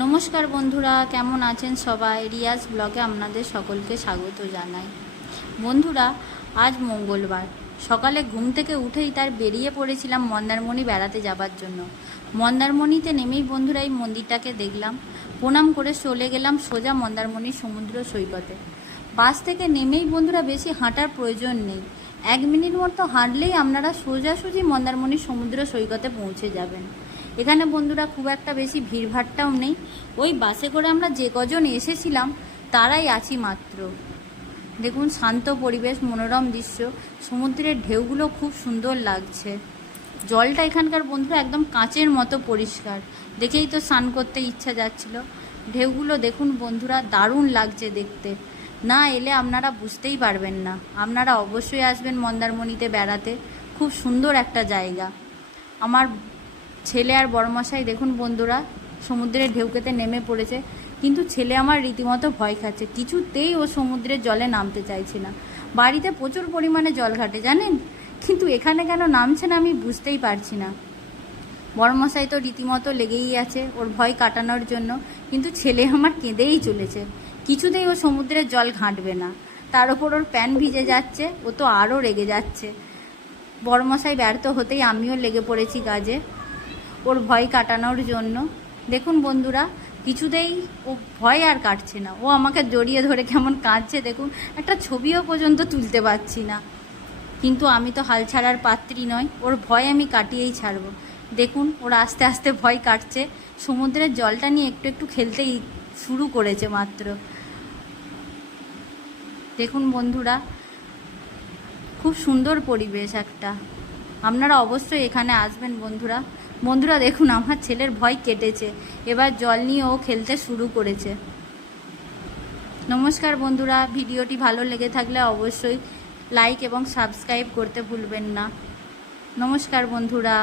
নমস্কার বন্ধুরা, কেমন আছেন সবাই? রিয়াজ ব্লগে আপনাদের সকলকে স্বাগত জানাই। বন্ধুরা, আজ মঙ্গলবার সকালে ঘুম থেকে উঠেই তার বেরিয়ে পড়েছিলাম মন্দারমণি বেড়াতে যাবার জন্য। মন্দারমণিতে নেমেই বন্ধুরা এই মন্দিরটাকে দেখলাম, প্রণাম করে চলে গেলাম সোজা মন্দারমণির সমুদ্র সৈকতে। বাস থেকে নেমেই বন্ধুরা বেশি হাঁটার প্রয়োজন নেই, 1 মিনিট মতো হাঁটলেই আপনারা সোজাসুজি মন্দারমণির সমুদ্র সৈকতে পৌঁছে যাবেন। এখানে বন্ধুরা খুব একটা বেশি ভিড়ভাট্টাও নেই, ওই বাসে করে আমরা যে কজন এসেছিলাম তারাই আছি মাত্র। দেখুন, শান্ত পরিবেশ, মনোরম দৃশ্য, সমুদ্রের ঢেউগুলো খুব সুন্দর লাগছে। জলটা এখানকার বন্ধুরা একদম কাঁচের মতো পরিষ্কার, দেখেই তো স্নান করতে ইচ্ছা যাচ্ছিল। ঢেউগুলো দেখুন বন্ধুরা, দারুণ লাগছে দেখতে। না এলে আপনারা বুঝতেই পারবেন না। আপনারা অবশ্যই আসবেন মন্দারমণিতে বেড়াতে, খুব সুন্দর একটা জায়গা। আমার ছেলে আর বড়মশাই দেখুন বন্ধুরা সমুদ্রের ঢেউকেতে নেমে পড়েছে, কিন্তু ছেলে আমার রীতিমতো ভয় খাচ্ছে, কিছুতেই ও সমুদ্রের জলে নামতে চাইছে না। বাড়িতে প্রচুর পরিমাণে জল ঘাটে জানেন, কিন্তু এখানে কেন নামছে না আমি বুঝতেই পারছি না। বড়মশাই তো রীতিমতো লেগেই আছে ওর ভয় কাটানোর জন্য, কিন্তু ছেলে আমার কেঁদেই চলেছে, কিছুতেই ও সমুদ্রের জল ঘাঁটবে না। তার ওপর ওর প্যান্ট ভিজে যাচ্ছে, ও তো আরও রেগে যাচ্ছে। বড়মশাই ব্যর্থ হতেই আমিও লেগে পড়েছি কাজে ওর ভয় কাটানোর জন্য। দেখুন বন্ধুরা, কিছুতেই ও ভয় আর কাটছে না, ও আমাকে জড়িয়ে ধরে কেমন কাঁদছে দেখুন, একটা ছবিও পর্যন্ত তুলতে পারছি না। কিন্তু আমি তো হাল ছাড়ার পাত্রী নয়, ওর ভয় আমি কাটিয়েই ছাড়ব। দেখুন, ওরা আস্তে আস্তে ভয় কাটছে, সমুদ্রের জলটা নিয়ে একটু একটু খেলতেই শুরু করেছে মাত্র। দেখুন বন্ধুরা, খুব সুন্দর পরিবেশ একটা। আপনারা অবশ্যই এখানে আসবেন বন্ধুরা। বন্ধুরা দেখুন, আমার ছেলের ভয় কেটেছে, এবার জল নিয়ে ও খেলতে শুরু করেছে। নমস্কার বন্ধুরা, ভিডিওটি ভালো লেগে থাকলে অবশ্যই লাইক এবং সাবস্ক্রাইব করতে ভুলবেন না। নমস্কার বন্ধুরা।